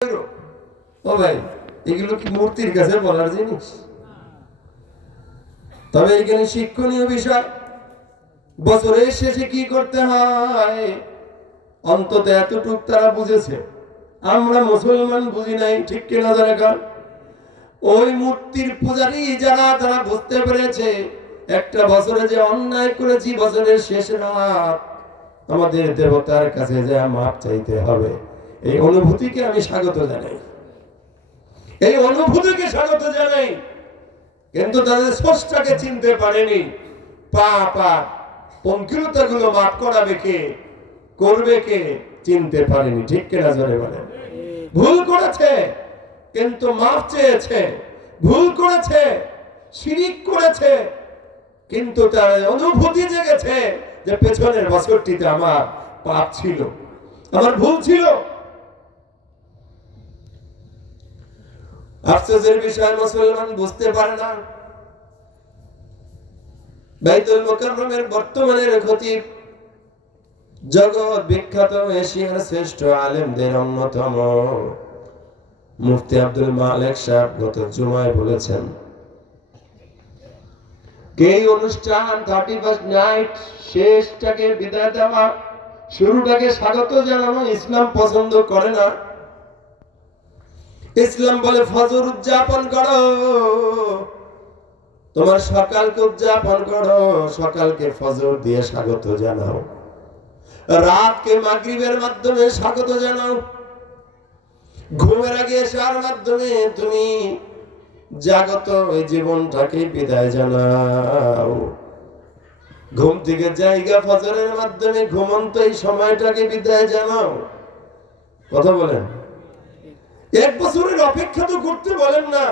ও ভাই, এগুলো কি মূর্তির কাছে বলার জিনিস? তবে এখানে শিক্ষণীয় বিষয়, বছরের শেষে কি করতে হয় অন্তত এতটুক তারা বুঝেছে, আমরা মুসলমান বুঝি নাই। ঠিক কিনা জানে কার? ওই মূর্তির পূজারী যারা, তারা বুঝতে পেরেছে একটা বছরে যে অন্যায় করেছি, বছরের শেষ রাত আমাদের দেবতার কাছে যে মাপ চাইতে হবে। এই অনুভূতিকে আমি স্বাগত জানাই, এই অনুভূতিকে স্বাগত জানাই। কিন্তু তাদের স্রষ্টাকে চিনতে পারেনি। পাপ আর পঙ্কিলতা গুলো মাফ করাবে কে, করবে কে, চিনতে পারেনি। ঠিক কিনা জোরে বলেন? ভুল করেছে কিন্তু মাফ চেয়েছে, ভুল করেছে, শিরিক করেছে, কিন্তু তার অনুভূতি জেগেছে যে পেছনের বছরটিতে আমার পাপ ছিল, আমার ভুল ছিল। আফসোসের বিষয়, মুসলমান বুঝতে পারে না। বাইতুল মুকাররমের বর্তমানের খতিব, জগৎ বিখ্যাত এশিয়ার শ্রেষ্ঠ আলেমদের অন্যতম মুফতি আব্দুল মালেক সাহেব গত জুমায় বলেছেন, এই অনুষ্ঠান 31st নাইট শেষটাকে বিদায় দেওয়া, শুরুটাকে স্বাগত জানানো ইসলাম পছন্দ করে না। ইসলাম বলে ফজর উদযাপন করো, তোমার সকালকে উদযাপন করো, সকালকে ফজর দিয়ে স্বাগত জানাও, রাতকে মাগরিবের মাধ্যমে স্বাগত জানাও, ঘুমের আগে এশার মাধ্যমে তুমি জাগত ওই জীবনটাকে বিদায় জানাও, ঘুম থেকে জায়গা ফজরের মাধ্যমে ঘুমন্ত এই সময়টাকে বিদায় জানাও। কথা বলেন? এক বছরের অপেক্ষা তো করতে বলেন না।